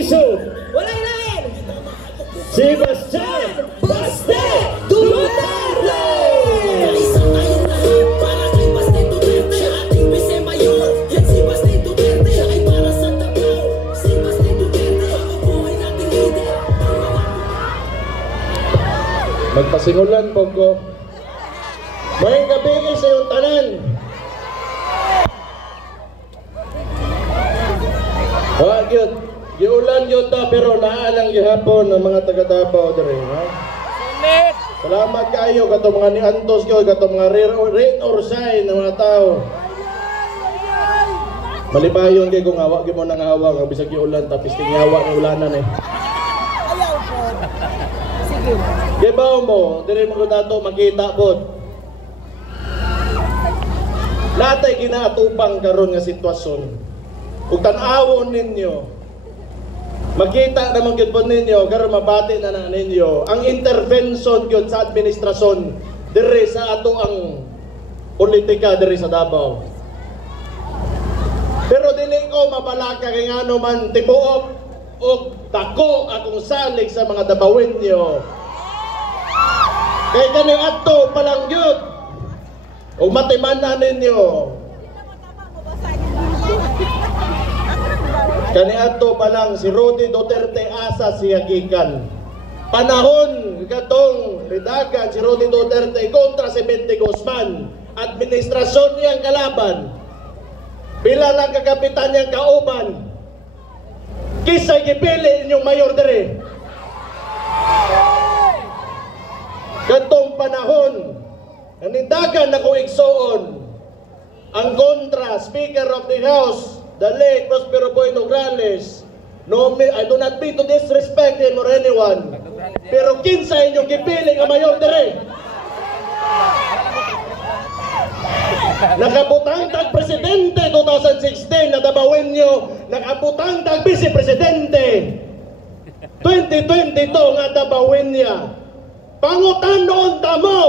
isog. Walay lain. Si Bastian Baste Duterte! Isa tayong lahat para kay Baste Duterte. Siya ating vice-mayor. Yan si Baste Duterte. Siya ay para sa Davao. Si Baste Duterte ang buhay nating leader. Magpasingulan po ko. May gabi sa iyong tanan. Yun. Giulan yun ta pero naalang gihapon ng mga taga-Davao diri, ha? Salamat kayo kato mga ni Antos ko, kato mga rate or sign ng mga tao. Malipayon kay kung hawak mo nang hawak ang bisag giulan tapos tingyawa ng ulanan eh. Ayaw po. Sige. Gibaw mo, diri mo ko dato makita pod. Latay ginaatupang karon nga sitwasyon. Kung tanawon ninyo, makita naman gyud po ninyo, karon mabati na ninyo, ang intervention gyud sa administrasyon diri sa ato ang politika diri sa Davao. Pero dili ko mabalaka kay ngano man tibuok o dako akong salig sa mga Davaoenyo. Kay kani adto pa lang gyud. O matimanan ninyo. Kani adto pa lang si Rodi Duterte asa siya gikan. Panahon katong ridagan si Rodi Duterte kontra si Bente Guzman. Administrasyon niyang kalaban. Pila lang kakapitan niyang kauban. Kisay gipili inyong mayor dere. Katong panahon nanindagan ako igsoon ang kontra Speaker of the House, the late Prospero Boy Nograles. No, I do not mean to disrespect him or anyone. Pero kinsa inyong gipili nga mayor dere. Nakabutang tag presidente 2016 na Davaoenyo, nakabutang tag vice presidente 2022 nga Davaoenya. Pangutanon tamo,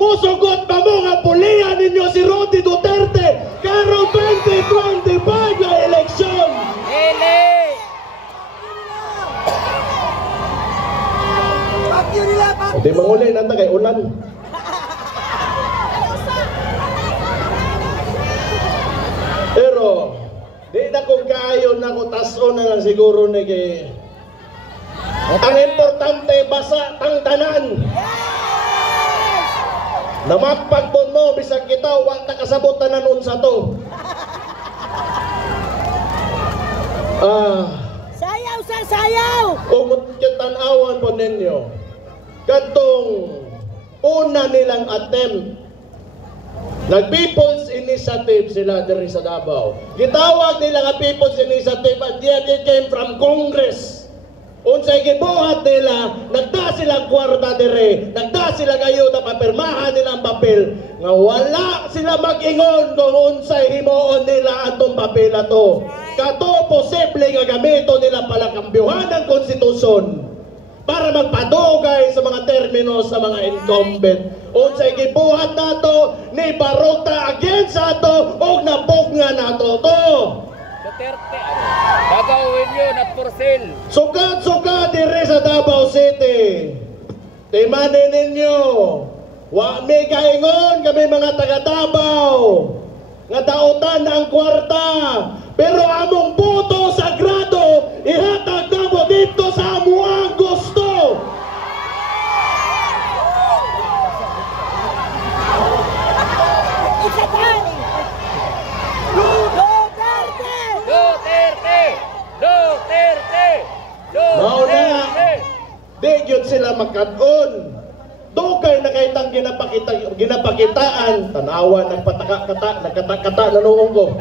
musugot pa mo nga pulihan ninyo si Rodi Duterte karong 2025 nga eleksyon. Pakyo nila, pakyo! Di manguli nanta kay ulan. Pero di na kung kaayon na ko taso na lang siguro ni kay ang importante basa tang tanan. Namagpagpon mo bisag kita wa ta kasabot tanan unsa to. Sayaw sa sayaw! Kung kitanawan po ninyo kadtong una nilang attempt nag-People's Initiative sila diri sa Davao. Gitawag nila nga People's Initiative at yet it came from Congress. Unsay gibuhat nila, nagda sila kwarta diri, nagda sila kayo na papirmahan nila ang papel nga wala sila mag-ingon kung unsay himuon nila atong papel ato. Kato posible nga gamito nila pala kambyuhan ang konstitusyon para magpadugay sa mga termino sa mga incumbent. Unsay gibuhat nato ni Barota against ato og nabugngan nato to. Duterte, Davaoenyo not for sale. Sugat-sugat diri sa Davao City. Timanin ninyo. Wa mi kaingon kami mga taga Davao nga dautan ang kwarta. Pero among boto sagrado ihatag namo dito sa amuang gusto. Duterte! Duterte! Duterte! Mauna, di yun sila magkadon. Dugay na kahitang ginapakitaan. Tanawa, nagkata na noong ko.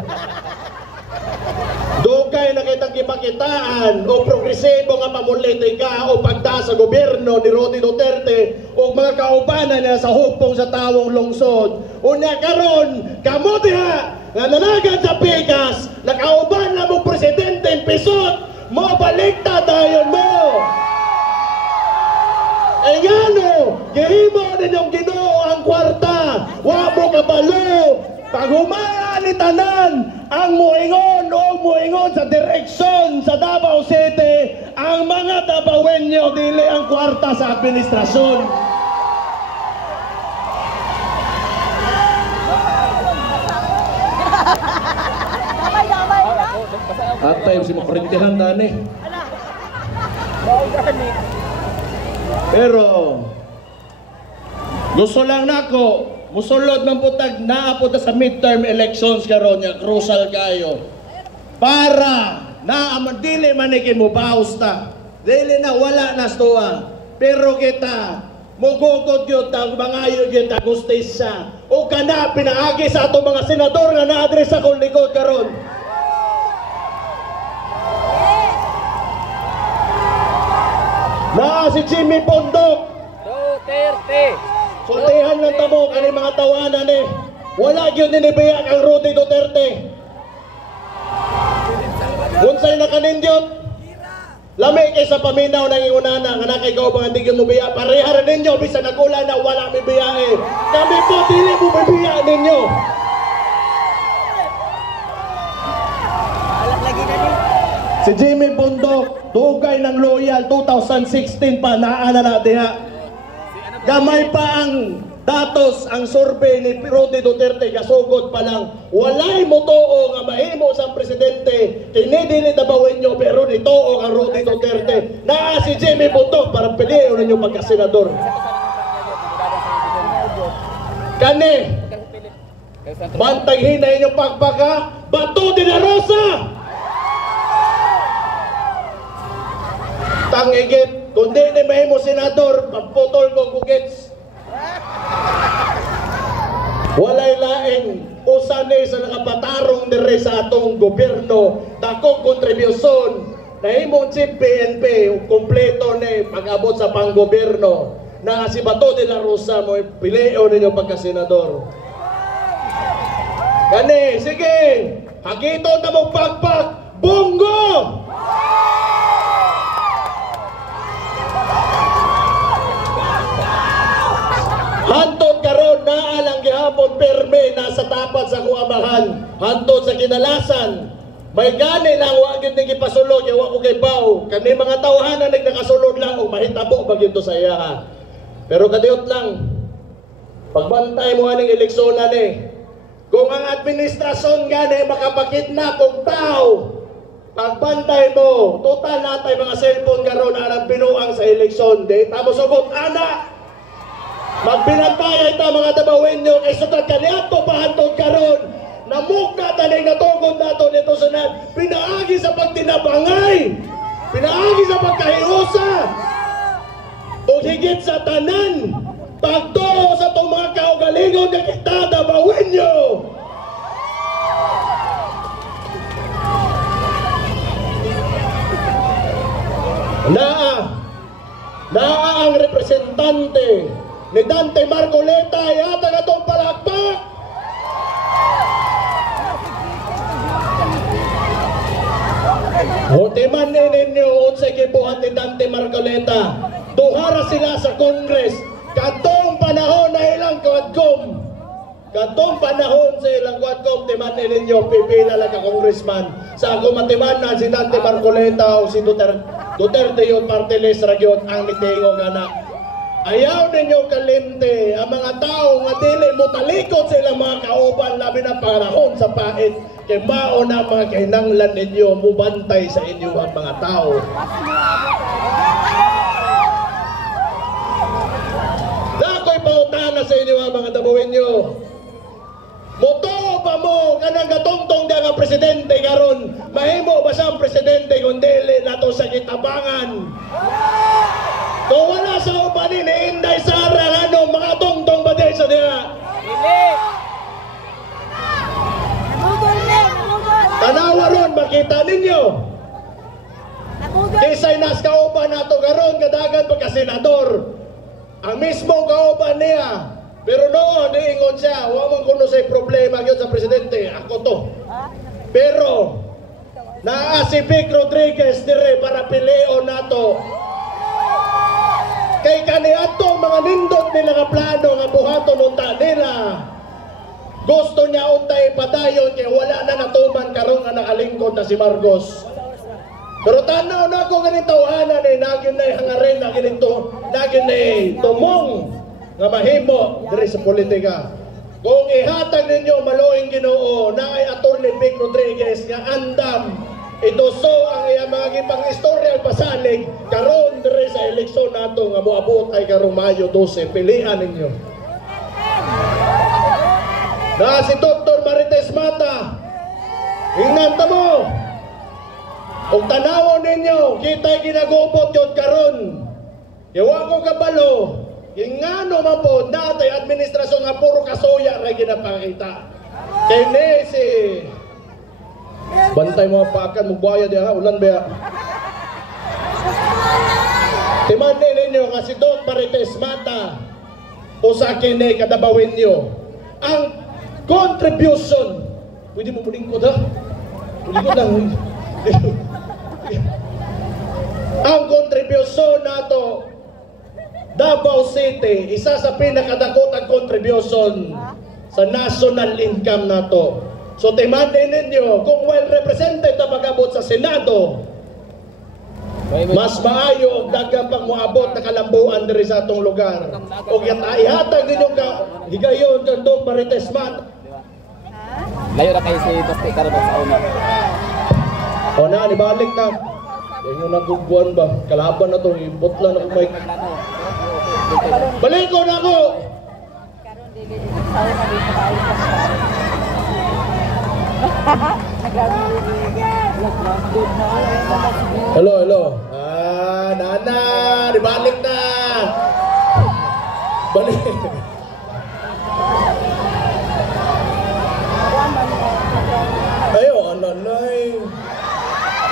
Dugay na kahitang gipakitaan o progresibo nga pamulitika o pagda sa gobyerno ni Rodi Duterte o mga kaubanan niya sa hupong sa tawong lungsod. Unya karon, kamo diha nga nanagan sa Pikas, nakauban na mo presidente ng pisot, mo balikta dayon mo. E ngano, gihimo ninyong Ginoo ang kwarta, wa mo kabalo. Pag humana ni tanan ang muingon o muingon sa direksyon sa Davao City, Bawenyo dili ang kwarta sa administrasyon. Damay na. At tayo si makurintihan dani. Pero gusto lang nako musulod man putag naapod na sa midterm elections karon nga crucial kayo para na dili man iki mo baos ta. Dili na wala na stoa. Pero kita mugugod yun ang mga yun kita gustisya o kana pinaagi sa ato mga senador nga na-address sa kong likod karon. Na si Jimmy Bondok Duterte. sultihan ng tamo kani mga tawanan eh. Wala gyud ninibiyak ang Rudy Duterte. Unsay nakanindyot? Lami kay sa paminaw ng ingunana nga nakay gao mga digyon mo biya. Pareha rin ninyo bisan nagula na wala mi biyahe. Kami po dili mo biya ninyo. Alak lagi na ni. Si Jimmy Bondok dugay ng loyal 2016 pa naa na diha. Gamay pa ang datos ang survey ni Rudy Duterte kasugod pa lang walay mo tuo nga mahimo sa presidente kini dili na Bawenyo pero ni tuo ang Rudy Duterte naa si Jimmy Bondok para piliin ninyo pagka-senador. Kani bantay hinay inyong pagpaka Bato de la Rosa tangigit kundi ni mahimo senador pagputol ko gugits. Walay laing usani sa nakapatarong dire sa atong gobyerno dakong kontribusyon na imong chief PNP kompleto ni pag-abot sa panggobyerno na si Bato de la Rosa mo pileo ninyo pagka-senador. Kani sige hagiton na mong pagpag bongo. Hantod karon naa lang gihapon perme nasa tapat sa kuamahan. Hantod sa kinalasan. May gani lang wa gyud ni gipasulod wa ko kay baw. Kani mga tawhanan nagnakasulod lang og mahitabo ba gyud to sa iya. Pero kadiyot lang. Pagbantay mo aning eleksyon ani. Kung ang administrasyon gani makapakidnap og tao, pagbantay mo, total natay mga cellphone karon na binuang sa eleksyon. Di ta mo sugot ana. Magbinantay ita mga Tabawenyo kay sugad kaniadto pahantod karon namuka tanig natugod nato dito sunod pinaagi sa pagtinabangay pinaagi sa pagkahiusa o higit sa tanan pagtuo sa itong mga kaugalingon nga kita Tabawenyo. Naa ang representante ni Dante Marcoleta yata na itong palakpak. Utiman ninyo unsay gibuhat ni Dante Marcoleta. Duhara sila sa Congress. Katong panahon na ilang kuadkom. Katong panahon sa ilang kuadkom timan ninyo pipila lang ka congressman. Sa ako matimanan si Dante Marcoleta o si Duterte yung parteles ragyot ang nitingo gana. Ayaw ninyo kalimte ang mga tao nga dili mo talikod sa ilang mga kauban labi na panahon sa pait kay mao na mga kinahanglan ninyo mubantay sa inyo ang mga tao. Dakoy pautana sa inyo ang mga Tabawenyo. Moto pa mo kanang gatungtong nga presidente karon mahimo ba siyang presidente kung dili nato sa kitabangan? Kung wala sa upanin ni Inday Sara ano mga tungtong ba din sa diha? Dili. Nagugol na, nagugol. Tanawa ron makita ninyo. Nagugol. Kisay nas kauban nato karon kadagan pagka-senador. Ang mismong kauban niya. Pero noon niingon siya, wa man kuno say problema gyud sa presidente, ako to. Pero naa si Vic Rodriguez dire para pileo nato. Kay kaniadtong mga nindot nila nga plano nga buhaton unta nila. Gusto niya unta ipadayon kay wala na natuman karon nga nakalingkod na si Marcos. Pero tanaw na ako ganito tawanan eh, nagyon na hangarin na ganito, nagyon na tumong nga mahimo diri sa politika. Kung ihatag ninyo maluing Ginoo na ay Atty. Vic Rodriguez nga andam iduso ang iyang mga pang-istorya pasalig karon diri sa eleksyon nato nga moabot ay karong Mayo 12, pilian ninyo. Na si Dr. Marites Mata, ingnan ta mo. Kung tanawon ninyo, kita'y ginagubot yun karon. Yawa ko kabalo, yung nga naman po, natay administrasyon nga puro kasuya rin ginapakita. Kaya ni si... Bantay mga pakan, magbuhaya diya ha, ulan ba? Timandi ninyo nga si Doc Marites Mata, o sa akin ay kadabawin nyo, ang contribution, pwede mo mulingkod ha? Mulingkod lang. Ang kontribusyon nato Davao City, isa sa pinakadakotang contribution sa national income nato. So timandin ninyo kung well represented na pag-abot sa Senado, mas maayo og daghang pang moabot na kalambuan diri sa atong lugar. Og ihatag ninyo ka higayon kang Doc Marites Mata. Layo na kayo si Dr. Carlos sa una. O na, nibalik na. Yan yung nagugbuan ba? Kalaban na to, ibutla na kung may... Balik ko na ako! Hello, hello. Nana, nibalik na! Balik! Ayo, ananay!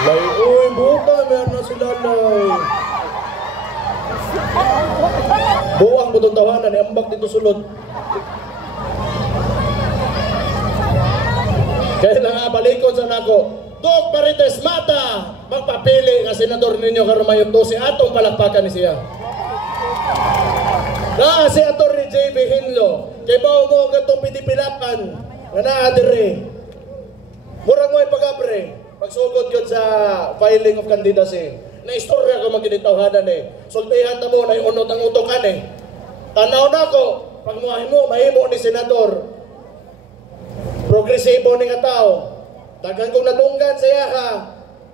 Lay, uy, buka, meron na sila, lay. Buang mo itong tawanan, iambak dito sulod. Kaya lang nga, balikod sa nako. Doc Marites Mata, magpapili nga senador ninyo karong Mayo 12, atong palakpakan ni siya. Na si Atty. J.B. Hinlo, kay bao mo gatong pidipilakan, nga naadiri. Murag mo ipagabre. Pagsugod yun sa filing of candidacy, na istorya ko magkinitawhanan eh. Sultihan na mo na yung unot ang utokan eh. Tanaw na ko, pag mahimo ni senador, progresibo ni nga tao. Dagan kong natunggan sa iya ka,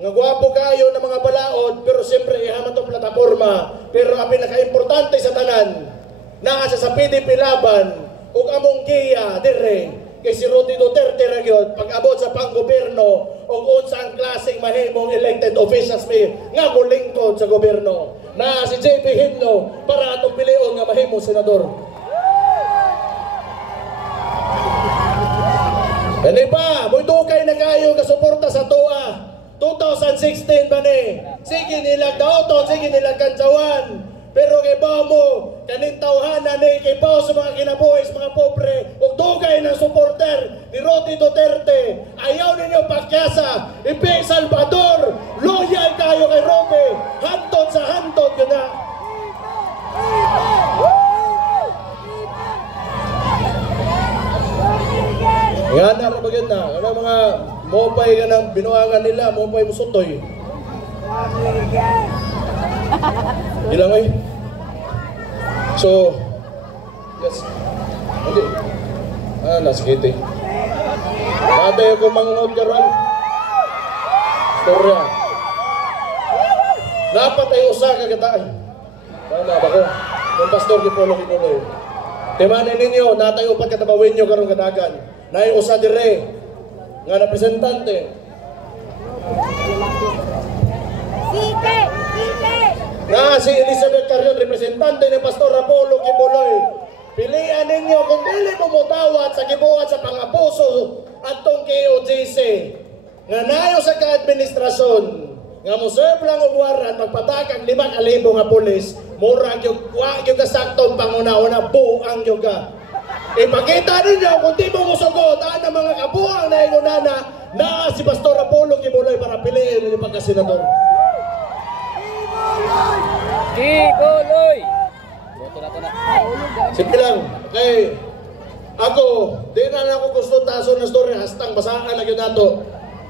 nga gwapo kayo ng mga balaod, pero siyempre ihaman itong plataforma. Pero ang pinaka-importante sa tanan, naasa sa PDP laban, ug among giya, dire, kay si Rudy Duterte ragyod pag-abot sa panggobyerno ug unsa ang klaseng mahimong elected officials mi nga molingkod sa gobyerno na si JB Hinlo para atong pilion nga mahimong senador. Kani pa, mo'y dugay na kayo nga suporta sa TUA 2016 ba ni? Sige nilang daoton, sige nilang kansawan. Pero kay mo, kaning tawhanan ni kay sa mga kinabuhi, sa mga pobre, ug dugay ng supporter ni Rudy Duterte. Ayaw ninyo pakyasa, Ipi Salvador, loyal kayo kay Rudy, hantod sa hantod yun na. Nga na rin na, ano mga mopay ka ng binuangan nila, mopay musutoy. Ilang ay? So, yes. Hindi. Nasikiti. Natay ako mangunod karon. Storya. Dapat ay usa ka katay. Tama ba ko? Kung pastor Kipolo. Timanin ninyo, natay upat katabawin nyo karon kadagan. Nay usa dire nga representante. Sike! Na si Elizabeth Carrion, representante ni Pastor Apollo Kibuloy. Pilian ninyo kung dili mo mutawat sa gibuhat sa pangapuso atong KOJC. Nga nayo sa ka-administrasyon, nga mo serve lang og waran magpatakag 5,000 nga pulis, mura gyud wa gyud kasaktong panguna-una buang gyud ka. Ipakita ninyo kung di mo musugod ang mga kabuang na ingunana na si Pastor Apollo Kibuloy para piliin ninyo pagka-senador. Kibuloy! Boto na to na. Simple lang. Okay. Ako, di na ako gusto taso na story hastang basahan na yun nato.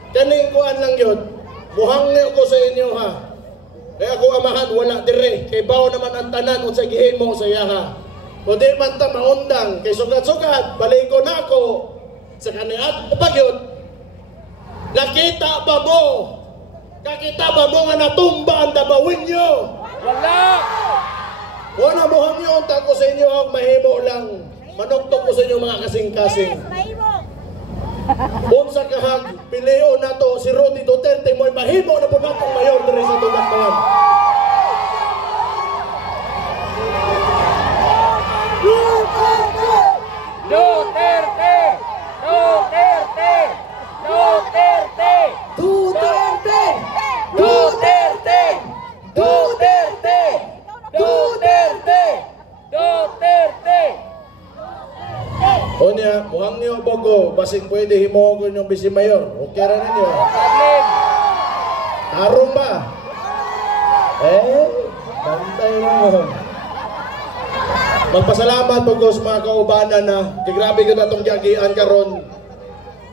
Kaning kuan lang yun. muhangyo ko sa inyo ha. Kaya ako amahan wala dire. Kay bao naman ang tanan unsa gihin mo sa iya ha. Kundi man ta maundang kay sugat-sugat balik ko na ako sa kaniat pagyod. Nakita ba mo? Kakita ba mo nga natumba ang dabawin nyo? Wala! Wala mo hangyo unta ko sa inyo ang mahimo lang. Manuktok ko sa inyo mga kasing-kasing. Yes, mahimo. Unsa kahag pileo na to si Rodi Duterte mo'y mahimo na po natong mayor diri sa Tumakbayan. Duterte! Duterte! Duterte! Duterte! Duterte! Duterte! Duterte! Duterte! Onya, muhang niyo bogo, basig pwede himogon yung bisi mayor. Okay ra ninyo. Problem! Tarong ba? Bantay mo. Magpasalamat po ko sa mga kaubanan na kay grabe ko na itong giagian karon.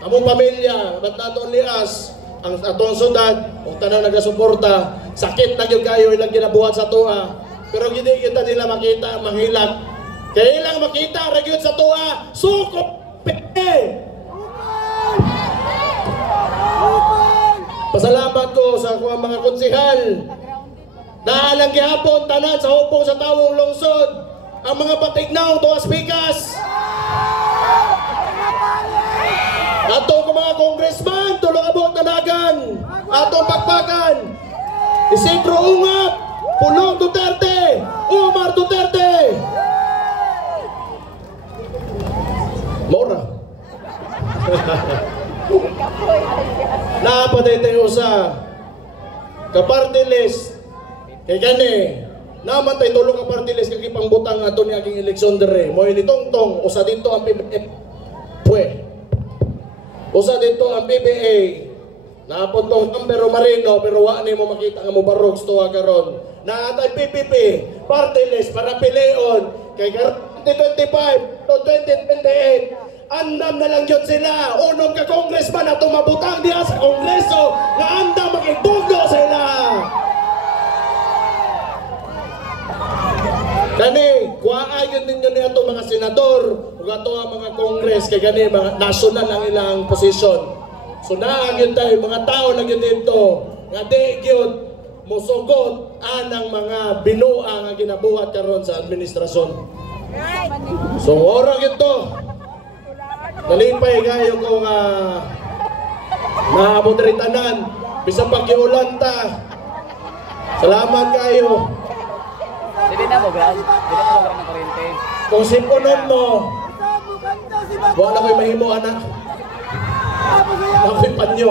Among pamilya, ba't nato lias, ang atong sudad, kung tanaw nagasuporta, sakit na yung kayo ilang ginabuhat sa tuwa. Pero hindi kita nila makita, manghilak. Kaya ilang makita, ragyot sa tuwa, sukop, pete! Pasalamat ko sa mga konsihal na alang gihapon tanan sa hupong sa tawong lungsod ang mga patignaw tuwas pikas. Ato ko mga congressman, tulong abot tanagan, atong pakpakan. Isidro Ungap, Pulong Duterte, Umar Duterte. Mora. Napaday tayo sa kaparty list kay gani naman tayo tulong kaparty list kay pangbutang ato ni aking eleksyon dire mo initongtong usa dito ang PBA usa dito ang PBA napuntong Ambero Marino pero wa ni mo makita nga mo barog tuwa karon na atay PPP party list para pileon kay 2025 to 2028 andam na lang yun sila. Unong ka congressman na tumabutang diya sa kongreso na andam makipugno sila. Kani, kuhaan yun ninyo niya itong mga senador ug ato ang mga kongres kay gani mga national ang ilang posisyon. So naagin tayo, mga tao na yun dito nga di yun musugot anang mga binuang nga ginabuhat karon sa administrasyon. So orang ito. Nalipay kayo ko nga maamodritanan bisang pagkiulan ta. Salamat kayo. Dili na mo ground. Dili na mo ground ng kuryente. Kung sipunon mo, wala ko'y mahimo anak. Ako'y panyo.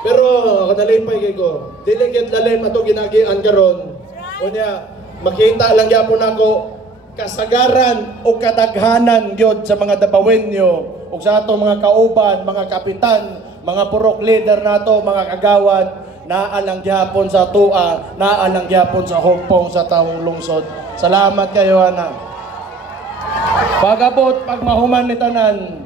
Pero nalipay kayo ko. Dili kit lalim ato ginagian karon. Unya makita lang gyapon ako kasagaran o kadaghanan gyud sa mga dabawenyo ug sa ato mga kauban, mga kapitan, mga purok leader nato, mga kagawad naalang gyapon sa tua, naalang gyapon sa hugpong sa tawong lungsod. Salamat kayo ana. Pagabot pag mahuman ni tanan,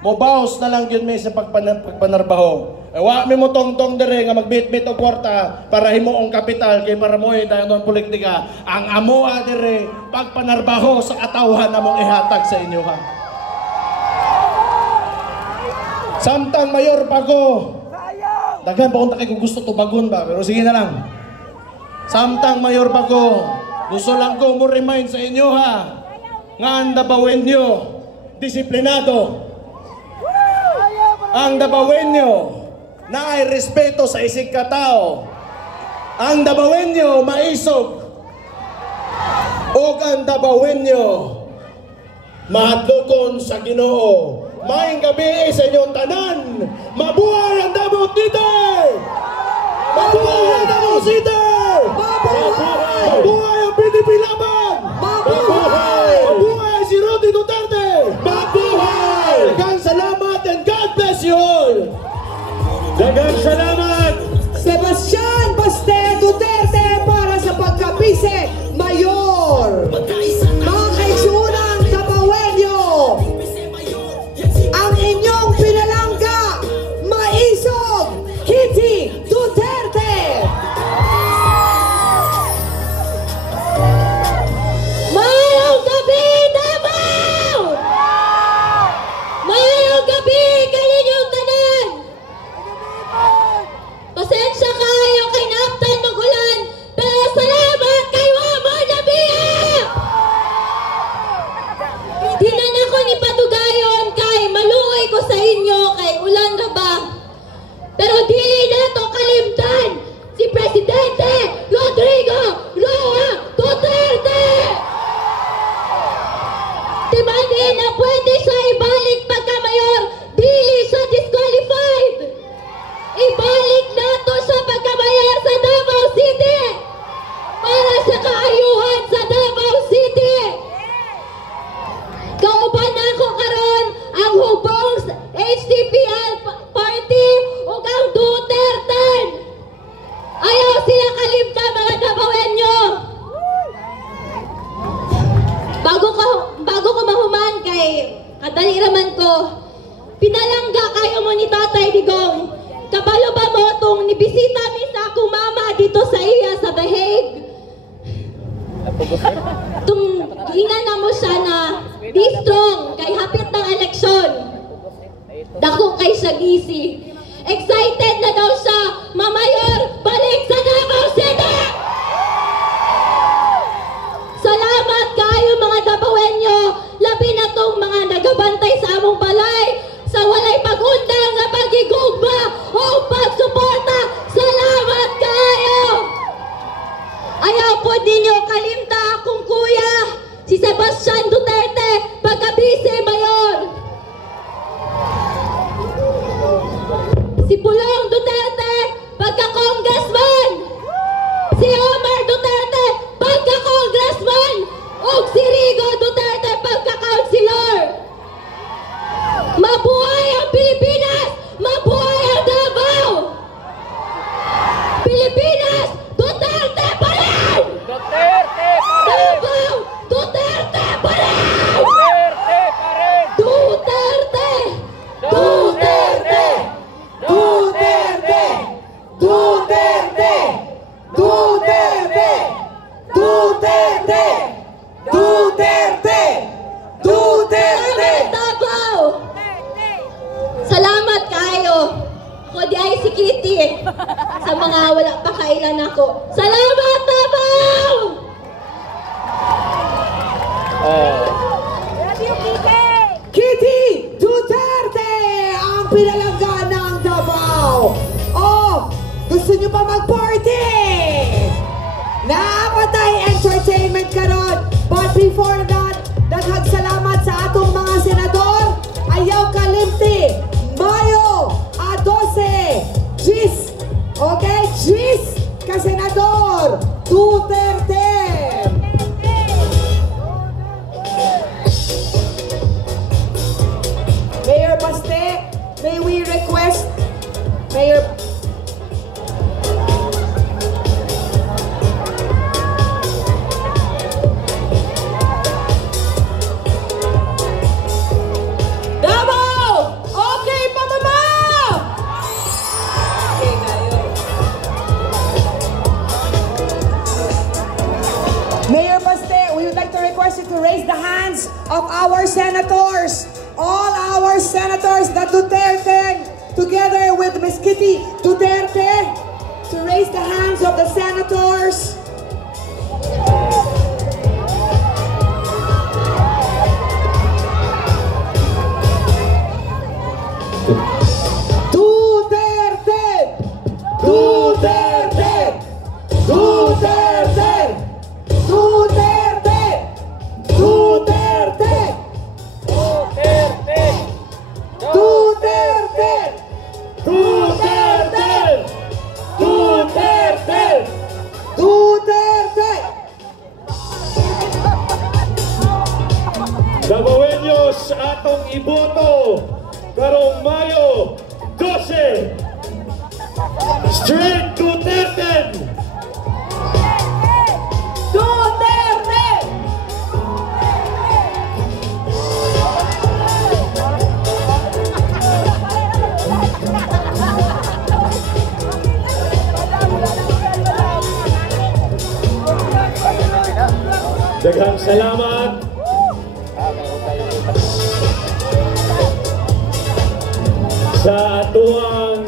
mobaws na lang gyud may sa pagpanarbaho. Wa mi mo tongtong dire nga magbit-bit og kwarta para himuong kapital kay para mo'y dayon politika. Ang amoa dire pagpanarbaho sa katawhan namong ihatag sa inyo ha. Samtang mayor pa ko. Daghan pa kung kung gusto tubagon ba pero sige na lang. Samtang mayor pa ko. Gusto lang ko mo remind sa inyo ha. Nga ang Dabawenyo disiplinado. Ang Dabawenyo na ay respeto sa isig katao. Ang Dabawenyo maisog. O ang Dabawenyo mahadlokon sa Ginoo. Maayong gabi sa inyong tanan. Mabuhay ang Davao City! Mabuhay ang Davao City! Mabuhay ang PDP Laban! Mabuhay! Mabuhay si Rodi Duterte! Mabuhay! Daghang salamat and God bless you all! Daghang salamat! Sebastian Baste Duterte para sa pagkabise mayor. Mga kaigsuunang Dabawenyo, ang inyong pinalangga, maisog, Kitty Duterte. at daliraman ko, pinalangga kayo mo ni Tatay Digong. Kabalo ba mo itong nibisita mi sa akong mama dito sa iya sa The Hague? Tung hingan na mo siya na be strong kay hapit ng eleksyon. Dako kay siya gisi. Excited na daw siya, Mamayor, balik sa Davao City! Salamat kayo mga Davaoenyo, labi na tong mga nagabantay sa among balay, sa walay pag-undang nga pagigugma o pagsuporta. Salamat kayo! Ayaw po ninyo kalimta akong kuya, si Sebastian Duterte, pagka-vice mayor. Si Pulong Duterte, pagka-congressman. Si Omar Duterte, pagka-congressman. O si Rigo Duterte, pagka-councilor. Mabuhay ang Pilipinas! Mabuhay ang Davao! Pilipinas, Duterte pa rin! Duterte pa rin! Davao, Duterte pa rin! Duterte pa rin! Duterte! Duterte! Duterte! Duterte! Duterte! Duterte! Duterte! Duterte! Davao! Salamat kayo! Ako di ay si Kitty sa mga wala pa kailan ako. Salamat, Davao! Kitty Duterte ang pinalangga ng Davao. Oh, gusto nyo pa mag-party? Napatay entertainment karon. But before that, daghang salamat sa atong mga senador. Ayaw kalimti. Mayo, A12, Gis. Okay, Gis ka senador. Duterte. Mayor Baste, may we request, Mayor... Davao! Okay pa mama! Okay, kayo. Mayor Baste, we would like to request you to raise the hands of our senators. All our senators, the Duterte, together with Ms. Kitty Duterte, to raise the hands of the senators. Duterte! Duterte! Duterte! Duterte! Duterte! Duterte! Duterte! Duterte! Duterte! Davaoenyos atong iboto karong Mayo 12 Straight Duterte! Duterte! Daghang salamat sa atuang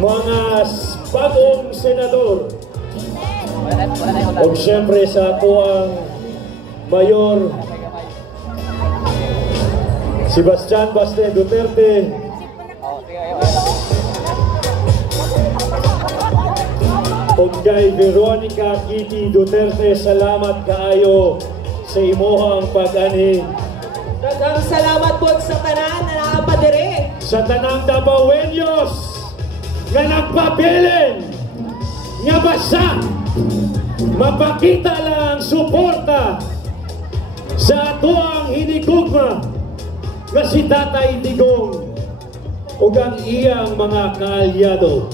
mga bagong senador o siyempre sa atuang Mayor Sebastian Baste Duterte o kay Veronica Kitty Duterte. Salamat kaayo sa imuhang pag-ani. Daghang salamat po sa tanan na nakapadire. Sa tanang Davaoenyos nga nagpabilin nga basta mapakita lang suporta sa atuang hinigugma nga si Tatay Digong ug ang iyang mga kaalyado.